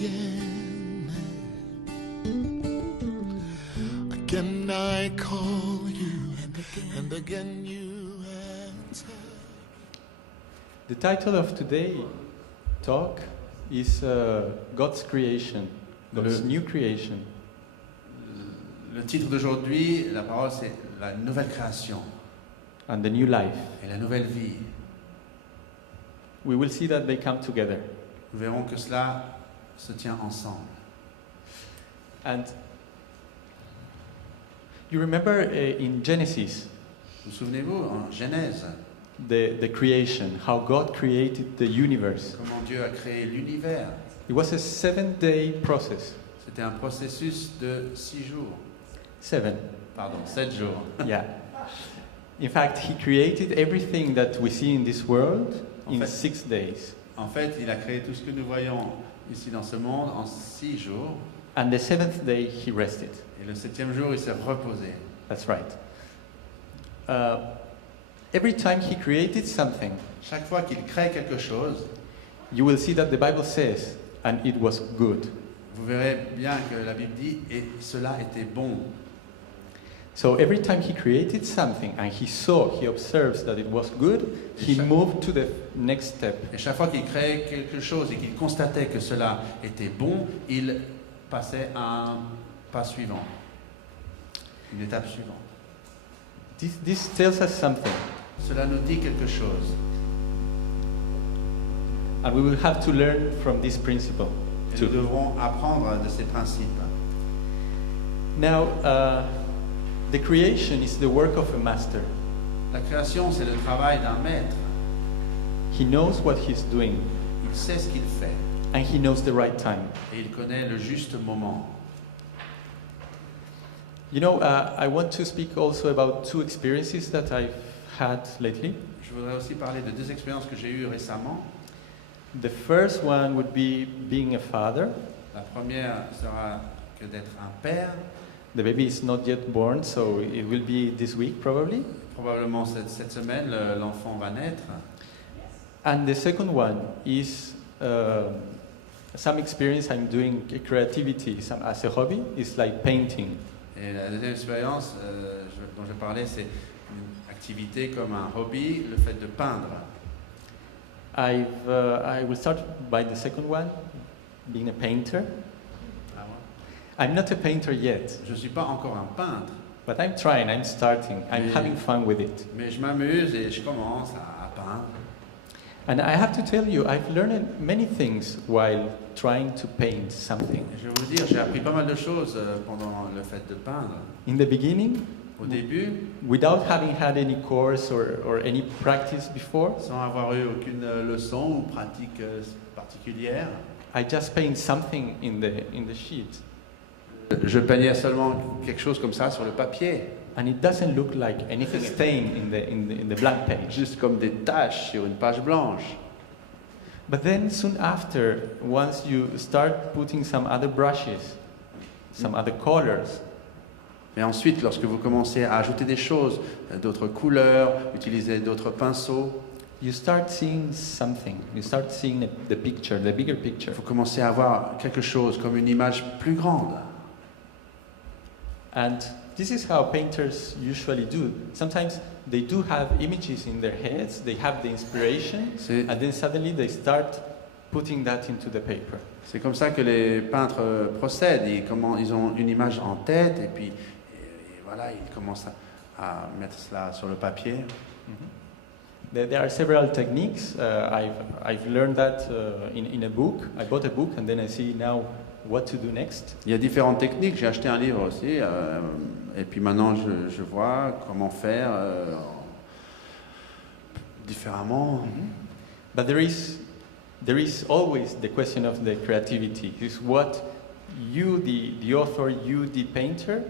again. Again I call you, and again you answer. The title of today's talk is God's creation, God's new creation. Le titre d'aujourd'hui, la parole, c'est la nouvelle création And the new life. et la nouvelle vie. We will see that they come together. Nous verrons que cela se tient ensemble. And you remember in Genesis, Vous souvenez-vous, en Genèse, the creation, how God created the universe. comment Dieu a créé l'univers. It was a 7-day process. C'était un processus de 6 jours. 7. 7 jours. Yeah. In fact, He created everything that we see in this world in 6 days. En fait, il a créé tout ce que nous voyons ici dans ce monde en 6 jours. And the 7th day, He rested. Et le 7e jour, il s'est reposé. That's right. Every time He created something, Chaque fois qu'il crée quelque chose, you will see that the Bible says, and it was good. vous verrez bien que la Bible dit « et cela était bon ». So every time He created something and He observes that it was good, He moved to the next step. Et chaque fois qu'il créait quelque chose et qu'il constatait que cela était bon, il passait à un pas suivant, une étape suivante. This tells us something, Cela nous dit quelque chose. and we will have to learn from this principle Et nous too. devrons apprendre de ces principes. Now, the creation is the work of a master. La création, c'est le travail d'un maître. He knows what he's doing, Il sait ce qu'il fait and he knows the right time. et il connaît le juste moment. You know, I want to speak also about 2 experiences that I've had lately. Je voudrais aussi parler de 2 expériences que j'ai eues récemment. The first one would be being a father. La première sera que d'être un père. The baby is not yet born, so it will be this week probably. Probablement cette semaine, l'enfant va naître. And the second one is some experience I'm doing creativity as a hobby. It's like painting. Et la deuxième expérience dont je parlais, c'est une activité comme un hobby, le fait de peindre. I will start by the second one, being a painter. Ah ouais. I'm not a painter yet, Je ne suis pas encore un peintre, but I'm trying, I'm starting, I'm Mais- having fun with it. mais je m'amuse et je commence à peindre. And I have to tell you, I've learned many things while trying to paint something. Et je vais vous dire, j'ai appris pas mal de choses pendant le fait de peindre. In the beginning, Au début, without having had any course or any practice before, sans avoir eu aucune leçon ou pratique particulière, I just paint something in the sheet, je peignais seulement quelque chose comme ça sur le papier, and it doesn't look like anything stain in the blank page. juste comme des taches sur une page blanche. But then soon after, once you start putting some other brushes, some other colors, Mais ensuite, lorsque vous commencez à ajouter des choses, d'autres couleurs, utiliser d'autres pinceaux, you start seeing something. You start seeing the picture, the bigger picture. vous commencez à voir quelque chose comme une image plus grande. And this is how painters usually do. Sometimes they do have images in their heads, they have the inspiration, C'est and then suddenly they start putting that into the paper. c'est comme ça que les peintres procèdent. Ils ont une image en tête et puis voilà, ils commencent à mettre cela sur le papier. There are several techniques. I've learned that in a book. I bought a book and then I see now what to do next. Il y a différentes techniques. J'ai acheté un livre aussi et puis maintenant je vois comment faire différemment. But there is always the question of the creativity. Is what you, the author, you, the painter,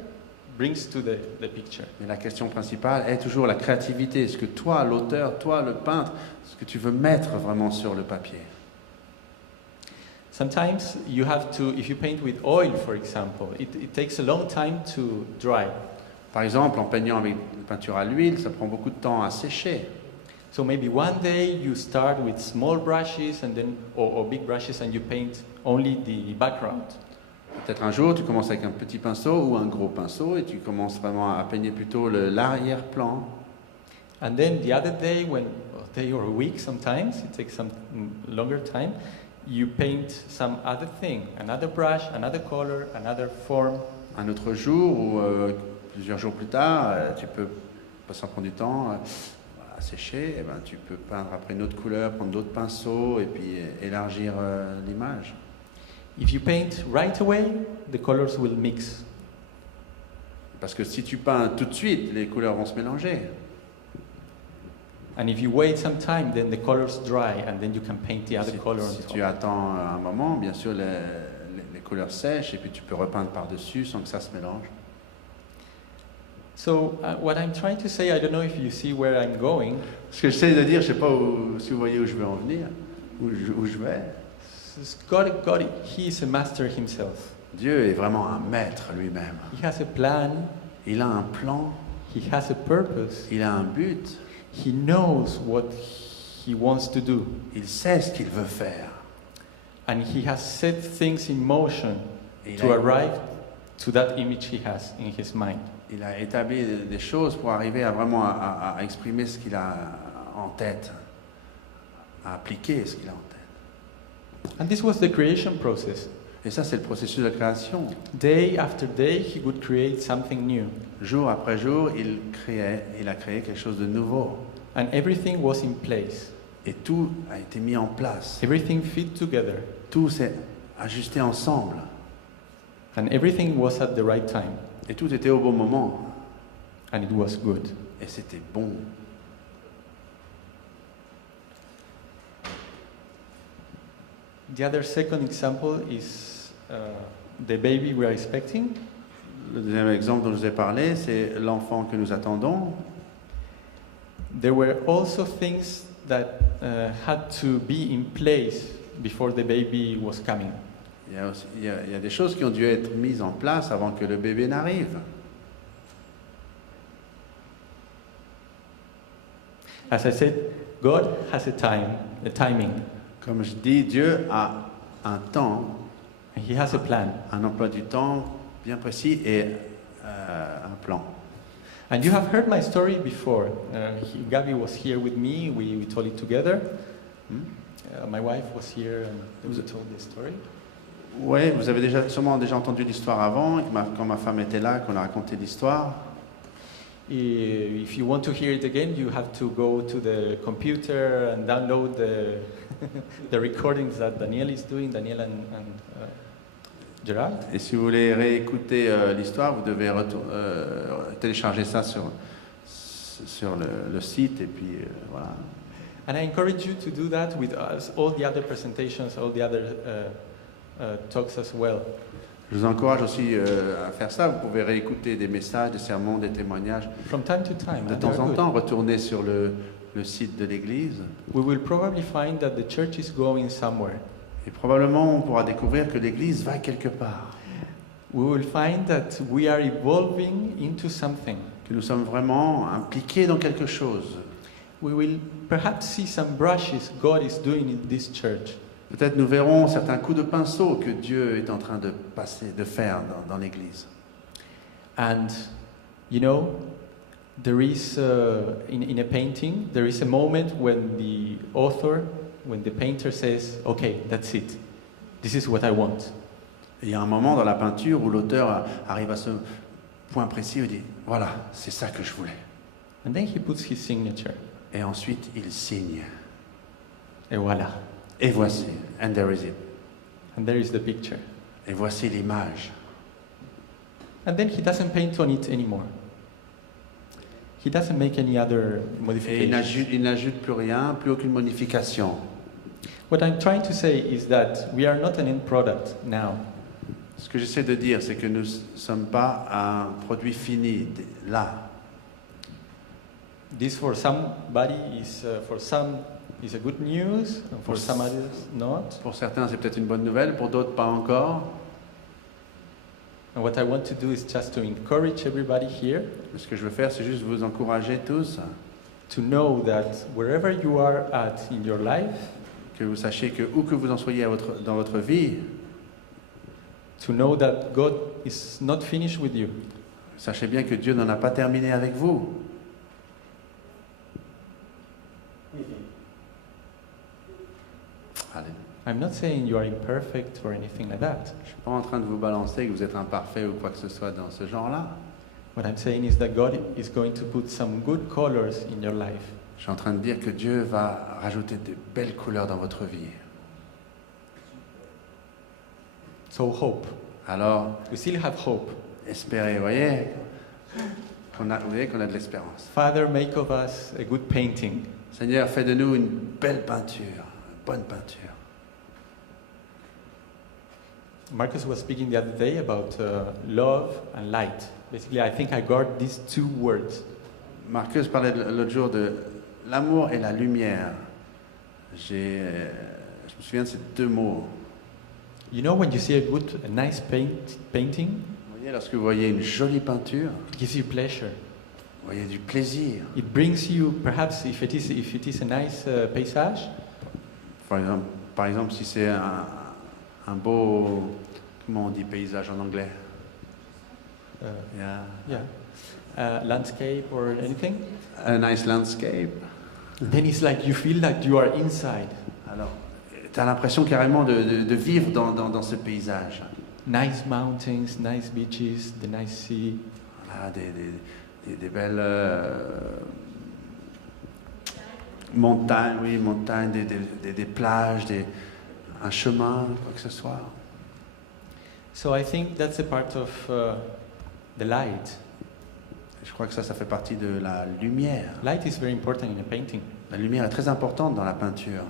brings to the picture. Mais la question principale est toujours la créativité. Ce que toi, l'auteur, toi, le peintre, ce que tu veux mettre vraiment sur le papier. Sometimes you have to, if you paint with oil, for example, it takes a long time to dry. Par exemple, en peignant avec une peinture à l'huile, ça prend beaucoup de temps à sécher. So maybe one day you start with small brushes and then, or big brushes, and you paint only the background. Peut-être un jour, tu commences avec un petit pinceau ou un gros pinceau et tu commences vraiment à peigner plutôt l'arrière-plan. And then the other day, a day or a week sometimes, it takes some longer time, you paint some other thing, another brush, another color, another form. Un autre jour ou plusieurs jours plus tard, tu peux, ça prend du temps à sécher, et ben, tu peux peindre après une autre couleur, prendre d'autres pinceaux et puis élargir l'image. If you paint right away, the colors will mix. Parce que si tu peins tout de suite, les couleurs vont se mélanger. And if you wait some time, then the colors dry, and then you can paint the other color on Si top. tu attends un moment, bien sûr, les couleurs sèchent et puis tu peux repeindre par-dessus sans que ça se mélange. So what I'm trying to say, I don't know if you see where I'm going. Ce que j'essaie de dire, je ne sais pas si vous voyez où je veux en venir, où je vais. God, He is a master Himself. Dieu est vraiment un maître lui-même. He has a plan. Il a un plan, He has a purpose. il a un but, He knows what He wants to do. il sait ce qu'il veut faire. And He has set things in motion Et to arrive to that image He has in His mind. il a établi des choses pour arriver à vraiment à exprimer ce qu'il a en tête, à appliquer ce qu'il a en tête. And this was the creation process. Et ça, c'est le processus de création. Day after day, He would create something new. Jour après jour, il a créé quelque chose de nouveau. And everything was in place. Et tout a été mis en place. Everything fit together. Tout s'est ajusté ensemble. And everything was at the right time. Et tout était au bon moment. And it was good. Et c'était bon. The other second example is the baby we are expecting. Le deuxième exemple dont je vous ai parlé, c'est l'enfant que nous attendons. There were also things that had to be in place before the baby was coming. Il y a des choses qui ont dû être mises en place avant que le bébé n'arrive. As I said, God has a timing, Comme je dis, Dieu a un temps, and He has a plan. un emploi du temps bien précis et un plan. And you have heard my story before. Gabi was here with me. We told it together. My wife was here, and we told the story. Oui, vous avez sûrement déjà entendu l'histoire avant, quand ma femme était là, qu'on a raconté l'histoire. If you want to hear it again, you have to go to the computer and download the recordings that Daniel is doing, Daniel and Gerard. Et si vous voulez réécouter l'histoire, vous devez télécharger ça sur le site et puis voilà. And I encourage you to do that with all the other presentations, all the other talks as well. Je vous encourage aussi à faire ça. Vous pouvez réécouter des messages, des sermons, des témoignages. From time to time. De temps en temps, retourner sur le site de l'église. We will probably find that the church is going somewhere. Et probablement, on pourra découvrir que l'église va quelque part. We will find that we are evolving into something. Que nous sommes vraiment impliqués dans quelque chose. We will perhaps see some brushes God is doing in this church. Peut-être nous verrons certains coups de pinceau que Dieu est en train de faire dans l'église. And, you know, there is, in a painting, there is a moment when the author, when the painter says, okay, that's it. This is what I want. Et il y a un moment dans la peinture où l'auteur arrive à ce point précis où il dit, voilà, c'est ça que je voulais. And then he puts his signature. Et ensuite, il signe. Et voilà. Et voici, and there is it. And there is the picture. Et voici l'image. And then he doesn't paint on it anymore. He doesn't make any other Et modifications. il n'ajoute plus rien, plus aucune modification. What I'm trying to say is that we are not an end product now. Ce que j'essaie de dire, c'est que nous ne sommes pas un produit fini, là. This for somebody is, for some, is a good news, and for some others not. Pour certains, c'est peut-être une bonne nouvelle, pour d'autres, pas encore. And what I want to do is just to encourage everybody here Ce que je veux faire, c'est juste vous encourager tous to know that wherever you are at in your life, que vous sachiez que où que vous en soyez dans votre vie, to know that God is not finished with you. sachez bien que Dieu n'en a pas terminé avec vous. Allez. I'm not saying you are imperfect or anything like that. Je ne suis pas en train de vous balancer que vous êtes imparfait ou quoi que ce soit dans ce genre-là. What I'm saying is that God is going to put some good colors in your life. Je suis en train de dire que Dieu va rajouter de belles couleurs dans votre vie. So hope. Alors, We still have hope. espérez, vous voyez vous voyez qu'on a de l'espérance. Father, make of us a good painting. Seigneur, fais de nous une belle peinture, une bonne peinture. Marcus was speaking the other day about love and light. Basically, I think I got these two words. Marcus parlait l'autre jour de l'amour et la lumière. Je me souviens de ces deux mots. You know, when you see a nice painting, Vous voyez, lorsque vous voyez une jolie peinture, it gives you pleasure. vous voyez du plaisir. It brings you, perhaps, if it is a nice paysage, Par exemple, si c'est un beau, comment on dit paysage en anglais? Landscape or anything, A nice landscape. then it's like you feel like you are inside. Alors, tu as l'impression carrément de vivre dans ce paysage. Nice mountains, nice beaches, the nice sea. Voilà, des belles montagnes, oui, montagnes, des plages, un chemin, quoi que ce soit. So I think that's a part of the light. Je crois que ça fait partie de la lumière. Light is very important in a painting. La lumière est très importante dans la peinture.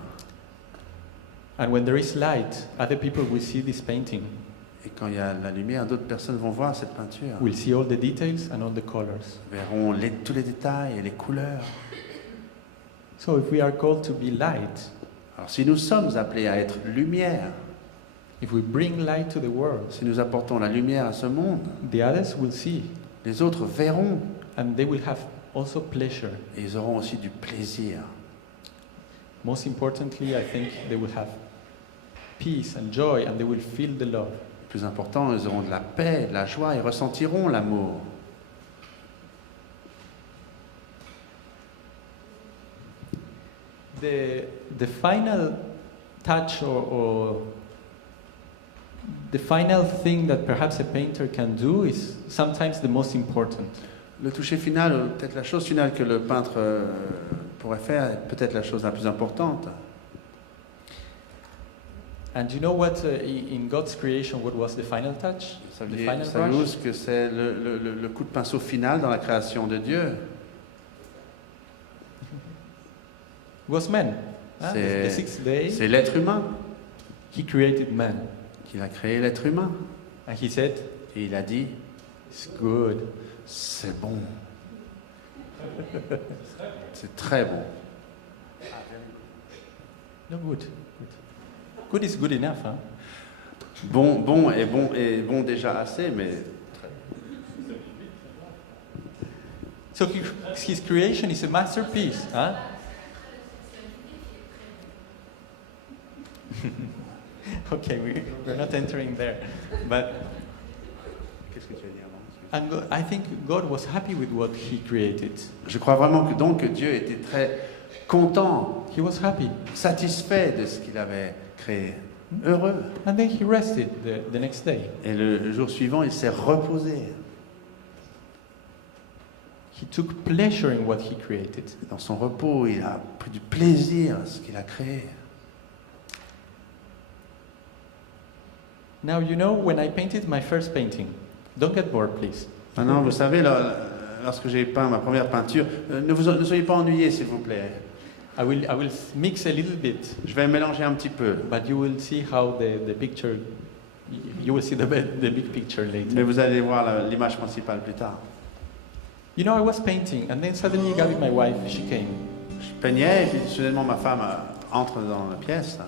And when there is light, other people will see this painting, Et quand il y a la lumière, d'autres personnes vont voir cette peinture. will see all the details and all the colors. Verront tous les détails et les couleurs. So if we are called to be light, Alors si nous sommes appelés à être lumière, if we bring light to the world, si nous apportons la lumière à ce monde, the others will see, les autres verront and they will have also pleasure. et ils auront aussi du plaisir. Most importantly, I think they will have peace and joy, and they will feel the love. Plus important, ils auront de la paix, de la joie, ils ressentiront l'amour. The final touch or the final thing that perhaps a painter can do is sometimes the most important. Le toucher final, ou peut-être la chose finale que le peintre pourrait faire, est peut-être la chose la plus importante. And you know what, in God's creation, what was the final touch? The final Savez-vous brush? ce que c'est le coup de pinceau final dans la création de Dieu? It was man. C'est- The sixth day, C'est l'être humain he created man. qu'il a créé l'être humain. And he said, Et il a dit, it's good. c'est bon. C'est très bon. No, good. Good is good enough, huh? Bon et bon déjà assez, mais So his creation is a masterpiece, huh? Okay, we're not entering there. But qu'est-ce que tu veux dire avant? I think God was happy with what he created. Je crois vraiment que Dieu était très content, He was happy. satisfait de ce qu'il avait créé, heureux. And then he rested the next day. Et le jour suivant, il s'est reposé. He took pleasure in what he created. Dans son repos, il a pris du plaisir à ce qu'il a créé. Now, you know, when I painted my first painting, don't get bored, please. Maintenant, vous savez, lorsque j'ai peint ma première peinture, ne soyez pas ennuyés, s'il vous plaît. I will mix a little bit, Je vais mélanger un petit peu. but you will see how the picture, you will see the big picture Mais later. vous allez voir l'image principale plus tard. You know, I was painting, and then suddenly Gabi, my wife, she came. Je peignais, et puis soudainement ma femme entre dans la pièce.